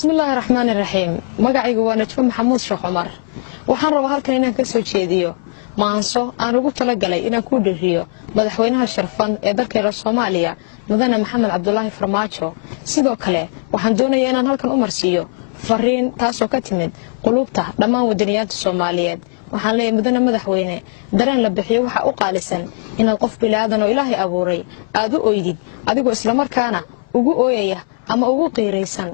بسم الله الرحمن الرحيم magacaygu waa Najmo Maxamuud Sheekh Umar waxaan rabaa halkan inaan ka soo jeediyo maanso aan ugu talagalay inaan ku dhiriyo madaxweynaha sharfan ee dalka Soomaaliya mudane Maxamed Cabdullaahi Farmaajo sidoo kale waxaan doonayaa inaan halkan u marsiiyo fariin taasoo ka timid qulubta dhammaan wadaniyaasha Soomaaliyeed waxaan leeyahay mudane madaxweyne dareen la bixiyo waxa u qaalisan inaad qof bilaadan oo Ilaahay abuuray aad u ooydid adigoo isla markaana ugu ooyaya ama ugu qiiraysan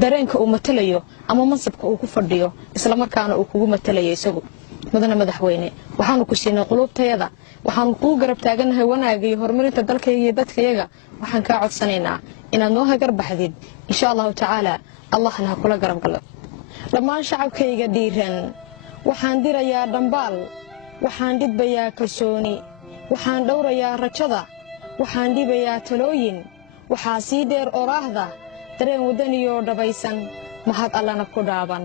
dareenka uu matalayo ama mansabka uu ku fadhiyo isla markaana uu kugu matalayo isagu mudane madaxweyne waxaanu ku siinay qulubtayada waxaanu ku garab taaganahay wanaaga iyo horumarinta dalkayga iyo dadkayaga waxaan ka codsanaynaa inaad noo hagar baxdid insha Allah ta'ala Allahna kula garab galo dhammaan shacabkayga dhiiran waxaan dirayaa dhambaal waxaan dhidbayaa kalsooni waxaan dhowrayaa rajada waxaan dhibayaa talooyin waxaa sii dheer oraahda dareen wadaniyo dhabaysan mahad allana ku dhaaban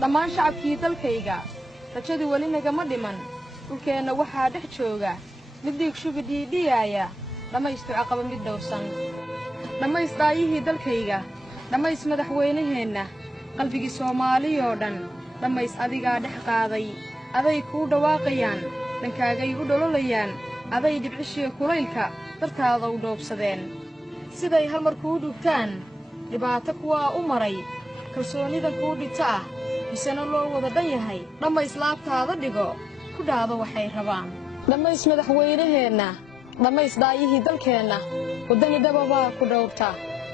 dhammaan shacabkii dalkayga rajadu wali nagama dhiman dhulkeenna waxaa dhex jooga mid dhiig shubi dhiidhiyaaya dhammaystu caqaba mid dhowrsan dhammaysdaayihii dalkayga dhammays madaxweynaheenna qalbigii soomaaliyoo dhan dhammays adigaa dhex qaaday aday kuu dhawaaqayaan dhankaagay u dhololayaan aday dhibcishiya kulaylka dartaada u dhoobsadeen siday hal mar kuu dhugtaan dhibaato kuwaa u maray kalsoonida kuu dhigta ah bisana loo wada dhan yahay dhammays laabtaada dhigo ku dhaado waxay rabaan dhammays madaxweynaheenna dhammays daayihii dalkeenna wadani dhababaa ku dhowrta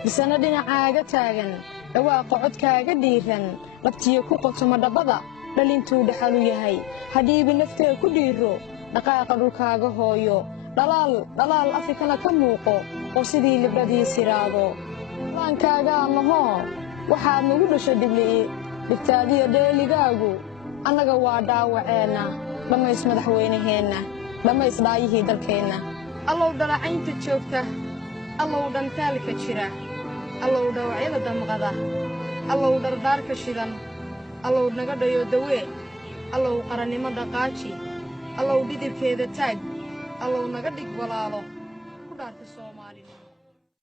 bisana dhinacaaga taagan dhawaaqa codkaaga dhiiran labtiyo ku qotoma dhabbada dhalintuu dhaxalu yahay hadhiibi naftee ku dhiiro dhaqaaqa dhulkaaga hooyo dhalaal afrikana ka muuqo oo sidii libradii siraado laankaagaa mahoo waxaad nagu dhasho dhibli'i dhigtaadiyo dheeligaagu annaga waa dhaawaceenna dhammays madaxweynaheenna dhammays daayihii dalkeenna allow dhalacaynta joogta allow dhantaalka jira allow dhawacyada damqada allow dhardaarka shidan allow naga dhayo dawee allow qarannimo dhaqaaji allow dhidibkeeda taag allow naga dhig walaalo